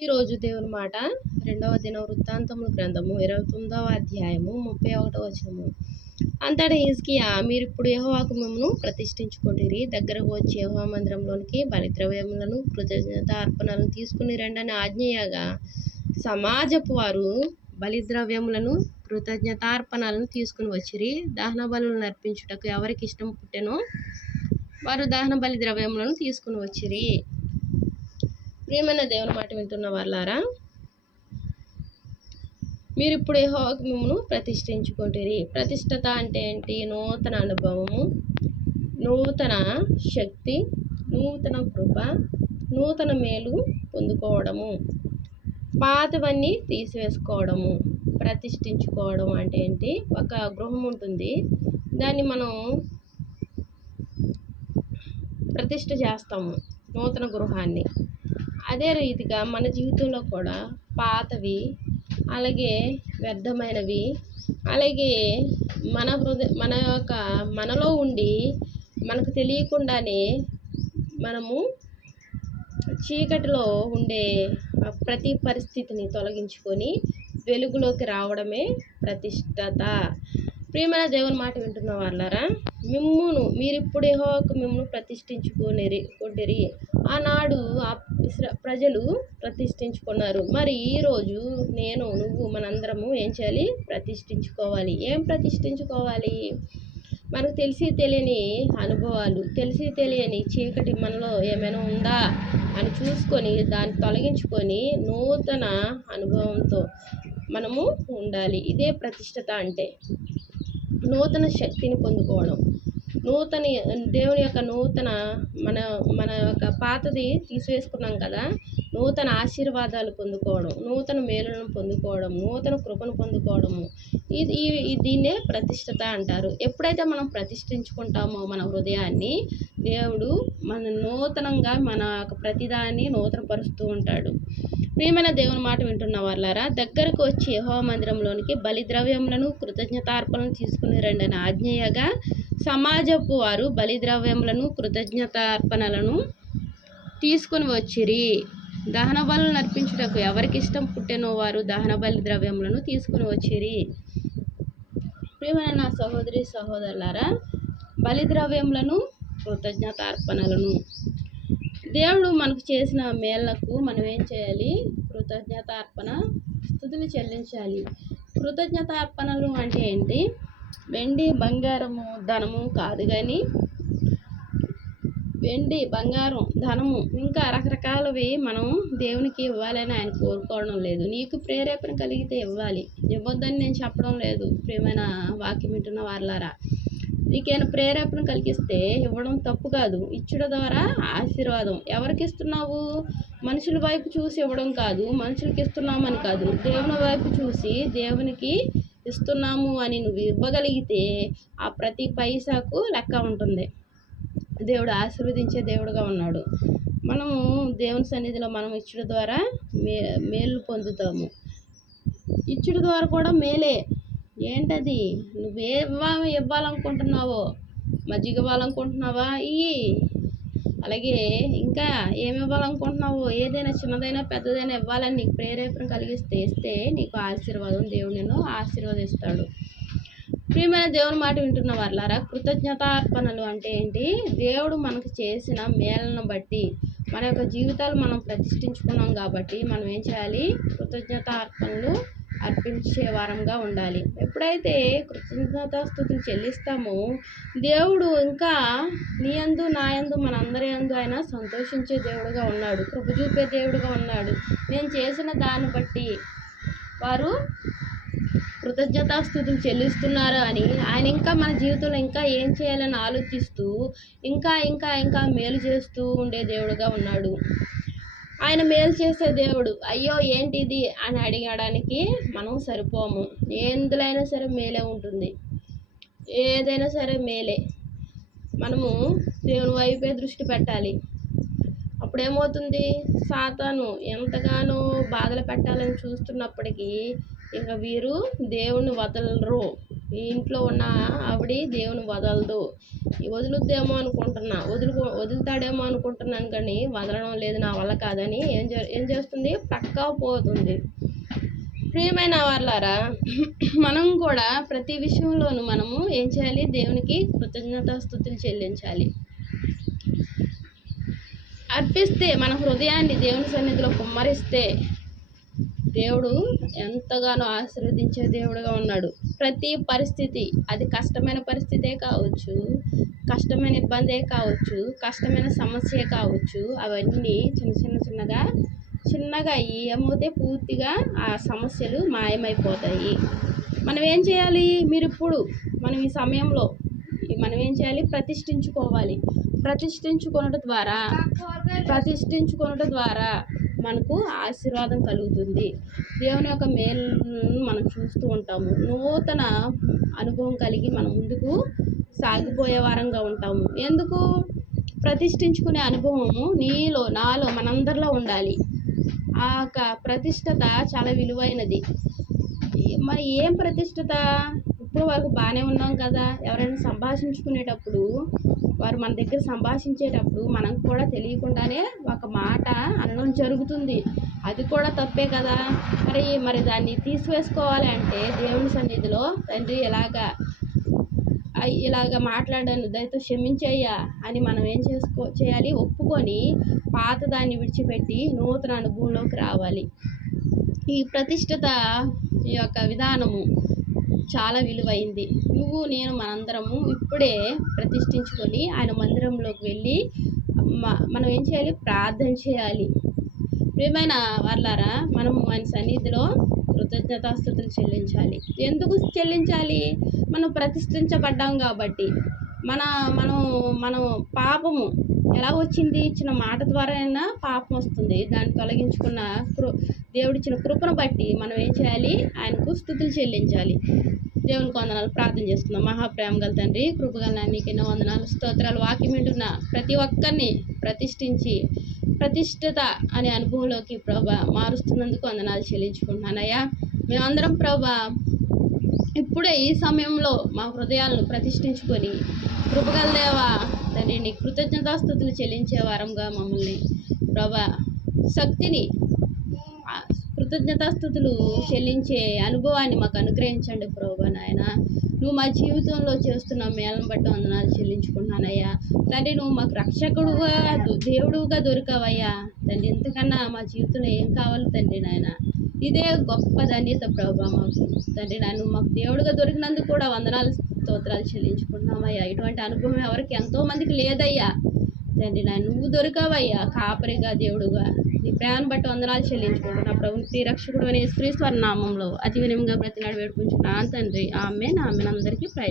ఈరోజు దేవుని మాట రెండవ దిన వృత్తాంతములు గ్రంథము ఇరవై తొమ్మిదవ అధ్యాయము ముప్పై ఒకటవ వచనము. అంతటా హిజ్కియా మీరు ఇప్పుడు యహోవాకు మిమ్మను ప్రతిష్ఠించుకుంటురి దగ్గరకు వచ్చి యహోవా మందిరంలోనికి బలిద్రవ్యములను కృతజ్ఞత అర్పణలను తీసుకుని రండని ఆజ్ఞయగా సమాజపు వారు బలిద్రవ్యములను కృతజ్ఞతార్పణలను తీసుకుని వచ్చిరి. దహన బలులను అర్పించుటకు ఎవరికి ఇష్టం పుట్టెనో? వారు దహన బలి ద్రవ్యములను తీసుకుని వచ్చిరి. ప్రియమైన దేవుని మాట వింటున్న వాళ్ళారా? మీరు ఇప్పుడు యెహోవాకు మిమ్మల్ని ప్రతిష్ఠించుకుంటారు. ప్రతిష్టత అంటే ఏంటి? నూతన అనుభవము నూతన శక్తి నూతన కృప నూతన మేలు పొందుకోవడము పాతవన్నీ తీసివేసుకోవడము ప్రతిష్ఠించుకోవడం అంటే ఏంటి? ఒక గృహం ఉంటుంది. దాన్ని మనం ప్రతిష్ఠ చేస్తాము నూతన గృహాన్ని. అదే రీతిగా మన జీవితంలో కూడా పాతవి అలాగే వ్యర్థమైనవి అలాగే మన హృదయ మన యొక్క మనలో ఉండి మనకు తెలియకుండానే మనము చీకటిలో ఉండే ప్రతి పరిస్థితిని తొలగించుకొని వెలుగులోకి రావడమే ప్రతిష్టత. ప్రియమైన దేవుని మాట వింటున్న వాళ్ళారా మిమ్మును మీరిప్పుడు యెహోవాకు మిమ్మల్ని ప్రతిష్ఠించుకునేరి కొట్టిరి ఆనాడు ఆ ప్రజలు ప్రతిష్ఠించుకున్నారు. మరి ఈరోజు నేను నువ్వు మనందరము ఏం చేయాలి? ప్రతిష్ఠించుకోవాలి. ఏం ప్రతిష్ఠించుకోవాలి? మనకు తెలిసి తెలియని అనుభవాలు తెలిసి తెలియని చీకటి మనలో ఏమైనా ఉందా అని చూసుకొని దాన్ని తొలగించుకొని నూతన అనుభవంతో మనము ఉండాలి. ఇదే ప్రతిష్టత అంటే నూతన శక్తిని పొందుకోవడం. నూతన దేవుని యొక్క నూతన మన మన యొక్క పాతది తీసివేసుకున్నాం కదా నూతన ఆశీర్వాదాలు పొందుకోవడం నూతన మేలులను పొందుకోవడం నూతన కృపను పొందుకోవడము. ఇది ఈ దీన్నే ప్రతిష్టత అంటారు. ఎప్పుడైతే మనం ప్రతిష్ఠించుకుంటామో మన హృదయాన్ని దేవుడు మన నూతనంగా మన యొక్క ప్రతిదాన్ని నూతనపరుస్తూ ఉంటాడు. ప్రియమైన దేవుని మాట వింటున్న వాళ్ళారా దగ్గరకు వచ్చి యహో మందిరంలోనికి బలిద్రవ్యములను కృతజ్ఞతార్పణలు తీసుకుని రండి అని ఆజ్ఞేయగా సమాజపు వారు బలిద్రవ్యములను కృతజ్ఞతార్పణలను తీసుకుని వచ్చిరి. దహన బలు నర్పించుటకు ఎవరికి ఇష్టం పుట్టినో వారు దహన బలి ద్రవ్యములను తీసుకుని వచ్చిరి. ప్రియమైన నా సహోదరి సహోదరులారా బలిద్రవ్యములను కృతజ్ఞతార్పణలను దేవుడు మనకు చేసిన మేళ్ళకు మనం ఏం చేయాలి? కృతజ్ఞత అర్పణ స్థుతులు చెల్లించాలి. కృతజ్ఞత అర్పణలు అంటే ఏంటి? వెండి బంగారము ధనము కాదు కానీ వెండి బంగారం ధనము ఇంకా రకరకాలవి మనం దేవునికి ఇవ్వాలని ఆయన కోరుకోవడం లేదు. నీకు ప్రేరేపణ కలిగితే ఇవ్వాలి. ఇవ్వద్దని నేను చెప్పడం లేదు. ప్రియమైన వాక్యం వింటున్న వాళ్ళారా నీకేమైనా ప్రేరేపణ కలిగిస్తే ఇవ్వడం తప్పు కాదు. ఇచ్చడం ద్వారా ఆశీర్వాదం. ఎవరికి ఇస్తున్నావు మనుషుల వైపు చూసి ఇవ్వడం కాదు. మనుషులకి ఇస్తున్నామని కాదు. దేవుని వైపు చూసి దేవునికి ఇస్తున్నాము అని నువ్వు ఇవ్వగలిగితే ఆ ప్రతి పైసాకు లెక్క ఉంటుంది. దేవుడు ఆశీర్వదించే దేవుడుగా ఉన్నాడు. మనము దేవుని సన్నిధిలో మనం ఇచ్చడం ద్వారా మే మేలు పొందుతాము. ఇచ్చడం ద్వారా కూడా మేలే. ఏంటది? నువ్వే ఇవ్వాలనుకుంటున్నావో? మజ్జిగ ఇవ్వాలనుకుంటున్నావా ఇయ్యి. అలాగే ఇంకా ఏమి ఇవ్వాలనుకుంటున్నావో ఏదైనా చిన్నదైనా పెద్దదైనా ఇవ్వాలని నీకు ప్రేరేపణ కలిగిస్తే ఇస్తే నీకు ఆశీర్వాదం దేవుడు నేను ఆశీర్వదిస్తాడు. ప్రియమైన దేవుని మాట వింటున్న వాళ్ళారా కృతజ్ఞతార్పణలు అంటే ఏంటి? దేవుడు మనకు చేసిన మేళను బట్టి మన యొక్క జీవితాలు మనం ప్రతిష్ఠించుకున్నాం కాబట్టి మనం ఏం చేయాలి? కృతజ్ఞతార్పణలు అర్పించే వారంగా ఉండాలి. ఎప్పుడైతే కృతజ్ఞతాస్థుతులు చెల్లిస్తామో దేవుడు ఇంకా నీ అందు నా యందు మనందరి యందు ఆయన సంతోషించే దేవుడుగా ఉన్నాడు. కృప చూపే దేవుడుగా ఉన్నాడు. నేను చేసిన దాన్ని బట్టి వారు కృతజ్ఞతాస్థుతులు చెల్లిస్తున్నారు అని ఆయన ఇంకా మన జీవితంలో ఇంకా ఏం చేయాలని ఆలోచిస్తూ ఇంకా ఇంకా ఇంకా మేలు చేస్తూ ఉండే దేవుడుగా ఉన్నాడు. ఆయన మేలు చేసే దేవుడు. అయ్యో ఏంటిది? అని అడిగడానికి మనం సరిపోము. ఎందులైనా సరే మేలే ఉంటుంది. ఏదైనా సరే మేలే. మనము దేవుని వైపే దృష్టి పెట్టాలి. అప్పుడేమవుతుంది? సాతాను ఎంతగానో బాధలు పెట్టాలని చూస్తున్నప్పటికీ ఇక వీరు దేవుని వదలరు. ఈ ఇంట్లో ఉన్న ఆవిడ దేవుని వదలదు. వదులుద్దేమో అనుకుంటున్నా. వదులు వదులుతాడేమో అనుకుంటున్నాను కానీ వదలడం లేదు నా వల్ల కాదని ఏం చే ఏం చేస్తుంది? పక్కా పోతుంది. ప్రియమైన వాళ్ళారా మనం కూడా ప్రతి విషయంలోనూ మనము ఏం చేయాలి? దేవునికి కృతజ్ఞతాస్థుతులు చెల్లించాలి. అర్పిస్తే మన హృదయాన్ని దేవుని సన్నిధిలో కుమ్మరిస్తే దేవుడు ఎంతగానో ఆశీర్వదించే దేవుడుగా ఉన్నాడు. ప్రతి పరిస్థితి అది కష్టమైన పరిస్థితే కావచ్చు కష్టమైన ఇబ్బందే కావచ్చు కష్టమైన సమస్యే కావచ్చు అవన్నీ చిన్న చిన్న చిన్నగా చిన్నగా ఏమవుతే పూర్తిగా ఆ సమస్యలు మాయమైపోతాయి. మనం ఏం చేయాలి? మీరు ఇప్పుడు మనం ఈ సమయంలో మనం ఏం చేయాలి? ప్రతిష్ఠించుకోవాలి. ప్రతిష్ఠించుకోవడం ద్వారా ప్రతిష్ఠించుకోవడం ద్వారా మనకు ఆశీర్వాదం కలుగుతుంది. దేవుని యొక్క మేలును మనం చూస్తూ ఉంటాము. నూతన అనుభవం కలిగి మనం ముందుకు సాగిపోయే వారంగా ఉంటాము. ఎందుకు? ప్రతిష్ఠించుకునే అనుభవము నీలో నాలో మనందరిలో ఉండాలి. ఆ యొక్క ప్రతిష్టత చాలా విలువైనది. మరి ఏం ప్రతిష్టత? ఇప్పుడు వరకు బాగానే ఉన్నాం కదా ఎవరైనా సంభాషించుకునేటప్పుడు వారు మన దగ్గర సంభాషించేటప్పుడు మనం కూడా తెలియకుండానే ఒక మాట అనడం జరుగుతుంది. అది కూడా తప్పే కదా. మరి మరి దాన్ని తీసివేసుకోవాలి అంటే దేవుని సన్నిధిలో తండ్రి ఎలాగా ఇలాగ మాట్లాడాను దయతో క్షమించయ్యా అని మనం ఏం చేసుకో చేయాలి? ఒప్పుకొని పాత దాన్ని విడిచిపెట్టి నూతన అనుభవంలోకి రావాలి. ఈ ప్రతిష్టత ఈ యొక్క విధానము చాలా విలువైంది. నువ్వు నేను మనందరము ఇప్పుడే ప్రతిష్ఠించుకొని ఆయన మందిరంలోకి వెళ్ళి మనం ఏం చేయాలి? ప్రార్థన చేయాలి. ప్రియమైన వర్లారా మనము ఆయన సన్నిధిలో కృతజ్ఞతాస్థుతులు చెల్లించాలి. ఎందుకు చెల్లించాలి? మనం ప్రతిష్ఠించబడ్డాం కాబట్టి. మన మనం మనం పాపము ఎలా వచ్చింది? ఇచ్చిన మాట ద్వారా అయినా పాపం వస్తుంది. దాన్ని తొలగించుకున్న కృ దేవుడిచ్చిన కృపను బట్టి మనం ఏం చేయాలి? ఆయనకు స్థుతులు చెల్లించాలి. దేవునికి వందనాలు ప్రార్థన చేసుకుందాం మహాప్రేమ గల తండ్రి కృపగల నీకు ఎన్నో వందనాలు స్తోత్రాలు. వాక్యం వింటున్న ప్రతి ఒక్కరిని ప్రతిష్ఠించి ప్రతిష్ఠత అనే అనుభవంలోకి ప్రభా మారుస్తున్నందుకు వందనాలు చెల్లించుకుంటున్నానయ్యా. మేమందరం ప్రభా ఇప్పుడే ఈ సమయంలో మా హృదయాలను ప్రతిష్ఠించుకొని కృపగల దేవా తండ్రి నీ కృతజ్ఞతాస్థుతులు చెల్లించే వారంగా మమ్మల్ని ప్రభా శక్తిని కృతజ్ఞతాస్థుతులు చెల్లించే అనుభవాన్ని మాకు అనుగ్రహించండి ప్రభా నాయన. నువ్వు మా జీవితంలో చేస్తున్న మేళం బట్టి వందనాలు చెల్లించుకుంటున్నానయ్యా. తండ్రి నువ్వు మాకు రక్షకుడుగా దేవుడుగా దొరికావయ్యా. తండ్రి ఇంతకన్నా మా జీవితంలో ఏం కావాలి తండ్రి నాయన? ఇదే గొప్ప ధన్యత ప్రభా మాకు. తండ్రి నన్ను మాకు దేవుడుగా దొరికినందుకు కూడా వందనాలు స్తోత్రాలు చెల్లించుకుంటున్నామయ్యా. ఇటువంటి అనుభవం ఎవరికి ఎంతో మందికి లేదయ్యా. తండ్రి నా నువ్వు దొరికావయ్యా కాపరిగా దేవుడుగా. నీ ప్రేమను బట్టి వందనాలు చెల్లించుకుంటున్నా. ప్రభు రక్షకుడు అనే శ్రీశ్వర నామంలో అతి వినయంగా బ్రతినాడు వేడుకుంటున్నాను తండ్రి. ఆమె ఆమె అందరికీ ప్రయత్నం